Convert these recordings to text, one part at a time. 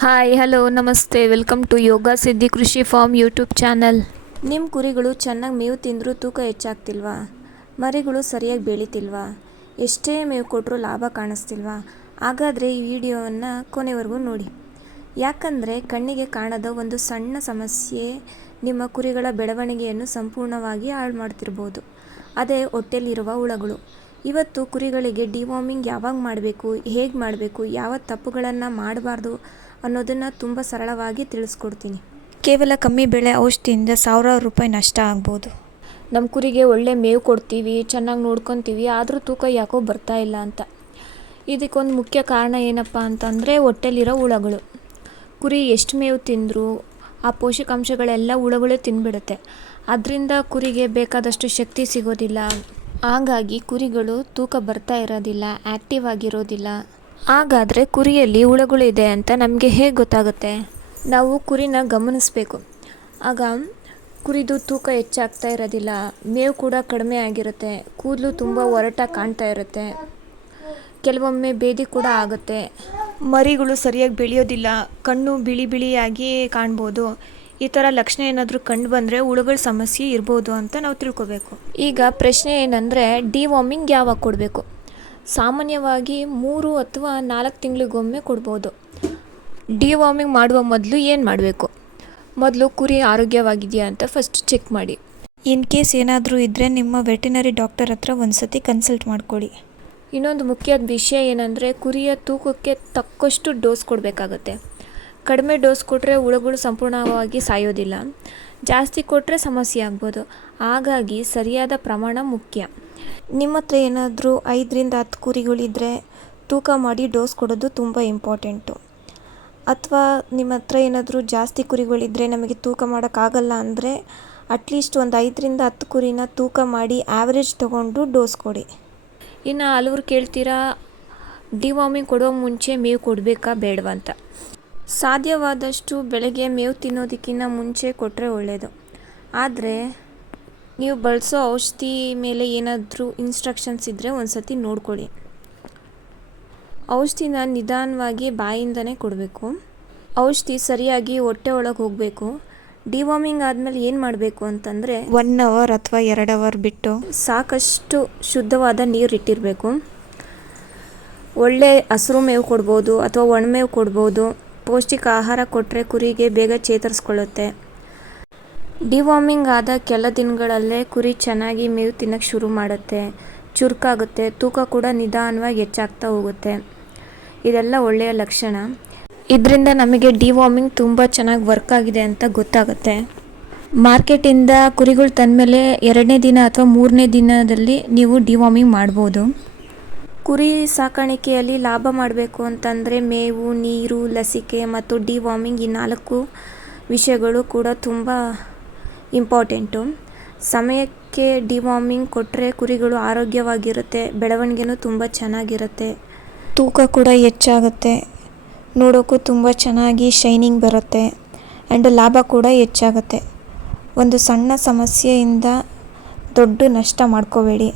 Hi hello ನಮಸ್ತೆ welcome to ಯೋಗ ಸಿದ್ಧಿ ಕೃಷಿ ಫಾರ್ಮ್ ಯೂಟ್ಯೂಬ್ ಚಾನಲ್. ನಿಮ್ಮ ಕುರಿಗಳು ಚೆನ್ನಾಗಿ ಮೇವು ತಿಂದರೂ ತೂಕ ಹೆಚ್ಚಾಗ್ತಿಲ್ವಾ? ಮರಿಗಳು ಸರಿಯಾಗಿ ಬೆಳೀತಿಲ್ವಾ? ಎಷ್ಟೇ ಮೇವು ಕೊಟ್ಟರೂ ಲಾಭ ಕಾಣಿಸ್ತಿಲ್ವಾ? ಹಾಗಾದರೆ ಈ ವಿಡಿಯೋವನ್ನು ಕೊನೆವರೆಗೂ ನೋಡಿ. ಯಾಕಂದರೆ ಕಣ್ಣಿಗೆ ಕಾಣದ ಒಂದು ಸಣ್ಣ ಸಮಸ್ಯೆ ನಿಮ್ಮ ಕುರಿಗಳ ಬೆಳವಣಿಗೆಯನ್ನು ಸಂಪೂರ್ಣವಾಗಿ ಹಾಳು ಮಾಡ್ತಿರ್ಬೋದು. ಅದೇ ಹೊಟ್ಟೆಲಿರುವ ಹುಳಗಳು. ಇವತ್ತು ಕುರಿಗಳಿಗೆ ಡಿವಾರ್ಮಿಂಗ್ ಯಾವಾಗ ಮಾಡಬೇಕು, ಹೇಗೆ ಮಾಡಬೇಕು, ಯಾವ ತಪ್ಪುಗಳನ್ನು ಮಾಡಬಾರ್ದು ಅನ್ನೋದನ್ನು ತುಂಬ ಸರಳವಾಗಿ ತಿಳಿಸ್ಕೊಡ್ತೀನಿ. ಕೇವಲ ಕಮ್ಮಿ ಬೆಳೆ ಔಷಧಿಯಿಂದ ಸಾವಿರಾರು ರೂಪಾಯಿ ನಷ್ಟ ಆಗ್ಬೋದು. ನಮ್ಮ ಕುರಿಗೆ ಒಳ್ಳೆ ಮೇವು ಕೊಡ್ತೀವಿ, ಚೆನ್ನಾಗಿ ನೋಡ್ಕೊತೀವಿ, ಆದರೂ ತೂಕ ಯಾಕೋ ಬರ್ತಾ ಇಲ್ಲ ಅಂತ. ಇದಕ್ಕೊಂದು ಮುಖ್ಯ ಕಾರಣ ಏನಪ್ಪ ಅಂತಂದರೆ ಹೊಟ್ಟೆಲಿರೋ ಹುಳಗಳು. ಕುರಿ ಎಷ್ಟು ಮೇವು ತಿಂದರೂ ಆ ಪೋಷಕಾಂಶಗಳೆಲ್ಲ ಹುಳುಗಳೇ ತಿಂದ್ಬಿಡುತ್ತೆ. ಅದರಿಂದ ಕುರಿಗೆ ಬೇಕಾದಷ್ಟು ಶಕ್ತಿ ಸಿಗೋದಿಲ್ಲ. ಹಾಗಾಗಿ ಕುರಿಗಳು ತೂಕ ಬರ್ತಾ ಇರೋದಿಲ್ಲ, ಆ್ಯಕ್ಟಿವ್ ಆಗಿರೋದಿಲ್ಲ. ಹಾಗಾದರೆ ಕುರಿಯಲ್ಲಿ ಹುಳುಗಳಿದೆ ಅಂತ ನಮಗೆ ಹೇಗೆ ಗೊತ್ತಾಗುತ್ತೆ? ನಾವು ಕುರಿನ ಗಮನಿಸಬೇಕು. ಆಗ ಕುರಿದು ತೂಕ ಹೆಚ್ಚಾಗ್ತಾ ಇರೋದಿಲ್ಲ, ಮೇವು ಕೂಡ ಕಡಿಮೆ ಆಗಿರುತ್ತೆ, ಕೂದಲು ತುಂಬ ಒರಟಾಗಿ ಕಾಣ್ತಾ ಇರುತ್ತೆ, ಕೆಲವೊಮ್ಮೆ ಬೇದಿ ಕೂಡ ಆಗುತ್ತೆ, ಮರಿಗಳು ಸರಿಯಾಗಿ ಬೆಳೆಯೋದಿಲ್ಲ, ಕಣ್ಣು ಬಿಳಿ ಬಿಳಿಯಾಗಿ ಕಾಣ್ಬೋದು. ಈ ಥರ ಲಕ್ಷಣ ಏನಾದರೂ ಕಂಡು ಬಂದರೆ ಹುಳುಗಳ ಸಮಸ್ಯೆ ಇರ್ಬೋದು ಅಂತ ನಾವು ತಿಳ್ಕೊಬೇಕು. ಈಗ ಪ್ರಶ್ನೆ ಏನಂದರೆ ಡಿವಾರ್ಮಿಂಗ್ ಯಾವಾಗ ಕೊಡಬೇಕು? ಸಾಮಾನ್ಯವಾಗಿ 3 ಅಥವಾ 4 ತಿಂಗಳಿಗೊಮ್ಮೆ ಕೊಡ್ಬೋದು. ಡಿವಾರ್ಮಿಂಗ್ ಮಾಡುವ ಮೊದಲು ಏನು ಮಾಡಬೇಕು? ಮೊದಲು ಕುರಿ ಆರೋಗ್ಯವಾಗಿದೆಯಾ ಅಂತ ಫಸ್ಟ್ ಚೆಕ್ ಮಾಡಿ. ಇನ್ ಕೇಸ್ ಏನಾದರೂ ಇದ್ದರೆ ನಿಮ್ಮ ವೆಟೆನರಿ ಡಾಕ್ಟರ್ ಹತ್ರ ಒಂದು ಸತಿ ಕನ್ಸಲ್ಟ್ ಮಾಡ್ಕೊಳ್ಳಿ. ಇನ್ನೊಂದು ಮುಖ್ಯವಾದ ವಿಷಯ ಏನಂದರೆ ಕುರಿಯ ತೂಕಕ್ಕೆ ತಕ್ಕಷ್ಟು ಡೋಸ್ ಕೊಡಬೇಕಾಗತ್ತೆ. ಕಡಿಮೆ ಡೋಸ್ ಕೊಟ್ಟರೆ ಹುಳುಗಳು ಸಂಪೂರ್ಣವಾಗಿ ಸಾಯೋದಿಲ್ಲ, ಜಾಸ್ತಿ ಕೊಟ್ಟರೆ ಸಮಸ್ಯೆ ಆಗ್ಬೋದು. ಹಾಗಾಗಿ ಸರಿಯಾದ ಪ್ರಮಾಣ ಮುಖ್ಯ. ನಿಮ್ಮ ಹತ್ರ ಏನಾದರೂ 5ರಿಂದ 10 ಕುರಿಗಳಿದ್ದರೆ ತೂಕ ಮಾಡಿ ಡೋಸ್ ಕೊಡೋದು ತುಂಬ ಇಂಪಾರ್ಟೆಂಟು. ಅಥವಾ ನಿಮ್ಮ ಹತ್ರ ಏನಾದರೂ ಜಾಸ್ತಿ ಕುರಿಗಳಿದ್ದರೆ ನಮಗೆ ತೂಕ ಮಾಡೋಕ್ಕಾಗಲ್ಲ ಅಂದರೆ ಅಟ್ಲೀಸ್ಟ್ ಒಂದು 5ರಿಂದ 10 ಕುರಿನ ತೂಕ ಮಾಡಿ ಆ್ಯಾವ್ರೇಜ್ ತೊಗೊಂಡು ಡೋಸ್ ಕೊಡಿ. ಇನ್ನು ಹಲವರು ಕೇಳ್ತೀರಾ, ಡಿವಾರ್ಮಿಂಗ್ ಕೊಡೋ ಮುಂಚೆ ಮೇವು ಕೊಡಬೇಕಾ ಬೇಡವಾ ಅಂತ. ಸಾಧ್ಯವಾದಷ್ಟು ಬೆಳಗ್ಗೆ ಮೇವು ತಿನ್ನೋದಕ್ಕಿಂತ ಮುಂಚೆ ಕೊಟ್ಟರೆ ಒಳ್ಳೆಯದು. ಆದರೆ ನೀವು ಬಳಸೋ ಔಷಧಿ ಮೇಲೆ ಏನಾದರೂ ಇನ್ಸ್ಟ್ರಕ್ಷನ್ಸ್ ಇದ್ದರೆ ಒಂದು ಸತಿ ನೋಡ್ಕೊಳ್ಳಿ. ಔಷಧಿನ ನಿಧಾನವಾಗಿ ಬಾಯಿಂದನೇ ಕೊಡಬೇಕು. ಔಷಧಿ ಸರಿಯಾಗಿ ಹೊಟ್ಟೆ ಒಳಗೆ ಹೋಗಬೇಕು. ಡಿವಾರ್ಮಿಂಗ್ ಆದಮೇಲೆ ಏನು ಮಾಡಬೇಕು ಅಂತಂದರೆ 1 ಅವರ್ ಅಥವಾ 2 ಅವರ್ ಬಿಟ್ಟು ಸಾಕಷ್ಟು ಶುದ್ಧವಾದ ನೀರು ಇಟ್ಟಿರಬೇಕು. ಒಳ್ಳೆ ಹಸಿರು ಮೇವು ಕೊಡ್ಬೋದು ಅಥವಾ ಒಣಮೇವು ಕೊಡ್ಬೋದು. ಪೌಷ್ಟಿಕ ಆಹಾರ ಕೊಟ್ಟರೆ ಕುರಿಗೆ ಬೇಗ ಚೇತರಿಸ್ಕೊಳ್ಳುತ್ತೆ. ಡಿವಾರ್ಮಿಂಗ್ ಆದ ಕೆಲ ದಿನಗಳಲ್ಲೇ ಕುರಿ ಚೆನ್ನಾಗಿ ಮೇವು ತಿನ್ನೋಕ್ಕೆ ಶುರು ಮಾಡುತ್ತೆ, ಚುರುಕಾಗುತ್ತೆ, ತೂಕ ಕೂಡ ನಿಧಾನವಾಗಿ ಹೆಚ್ಚಾಗ್ತಾ ಹೋಗುತ್ತೆ. ಇದೆಲ್ಲ ಒಳ್ಳೆಯ ಲಕ್ಷಣ. ಇದರಿಂದ ನಮಗೆ ಡಿವಾರ್ಮಿಂಗ್ ತುಂಬ ಚೆನ್ನಾಗಿ ವರ್ಕ್ ಆಗಿದೆ ಅಂತ ಗೊತ್ತಾಗುತ್ತೆ. ಮಾರ್ಕೆಟಿಂದ ಕುರಿಗಳು ತಂದಮೇಲೆ 2ನೇ ದಿನ ಅಥವಾ 3ನೇ ದಿನದಲ್ಲಿ ನೀವು ಡಿವಾರ್ಮಿಂಗ್ ಮಾಡ್ಬೋದು. ಕುರಿ ಸಾಕಾಣಿಕೆಯಲ್ಲಿ ಲಾಭ ಮಾಡಬೇಕು ಅಂತಂದರೆ ಮೇವು, ನೀರು, ಲಸಿಕೆ ಮತ್ತು ಡಿವಾರ್ಮಿಂಗ್ ಈ 4 ವಿಷಯಗಳು ಕೂಡ ತುಂಬ ಇಂಪಾರ್ಟೆಂಟು. ಸಮಯಕ್ಕೆ ಡಿವಾರ್ಮಿಂಗ್ ಕೊಟ್ಟರೆ ಕುರಿಗಳು ಆರೋಗ್ಯವಾಗಿರುತ್ತೆ, ಬೆಳವಣಿಗೆನೂ ತುಂಬ ಚೆನ್ನಾಗಿರುತ್ತೆ, ತೂಕ ಕೂಡ ಹೆಚ್ಚಾಗುತ್ತೆ, ನೋಡೋಕ್ಕೂ ತುಂಬ ಚೆನ್ನಾಗಿ ಶೈನಿಂಗ್ ಬರುತ್ತೆ ಆ್ಯಂಡ್ ಲಾಭ ಕೂಡ ಹೆಚ್ಚಾಗುತ್ತೆ. ಒಂದು ಸಣ್ಣ ಸಮಸ್ಯೆಯಿಂದ ದೊಡ್ಡ ನಷ್ಟ ಮಾಡ್ಕೋಬೇಡಿ.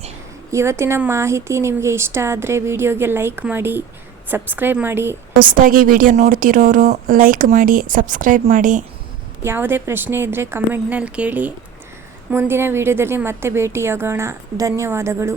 ಇವತ್ತಿನ ಮಾಹಿತಿ ನಿಮಗೆ ಇಷ್ಟ ಆದರೆ ವಿಡಿಯೋಗೆ ಲೈಕ್ ಮಾಡಿ, ಸಬ್ಸ್ಕ್ರೈಬ್ ಮಾಡಿ. ಹೊಸದಾಗಿ ವಿಡಿಯೋ ನೋಡ್ತಿರೋರು ಲೈಕ್ ಮಾಡಿ, ಸಬ್ಸ್ಕ್ರೈಬ್ ಮಾಡಿ. ಯಾವುದೇ ಪ್ರಶ್ನೆ ಇದ್ದರೆ ಕಮೆಂಟ್ನಲ್ಲಿ ಕೇಳಿ. ಮುಂದಿನ ವಿಡಿಯೋದಲ್ಲಿ ಮತ್ತೆ ಭೇಟಿಯಾಗೋಣ. ಧನ್ಯವಾದಗಳು.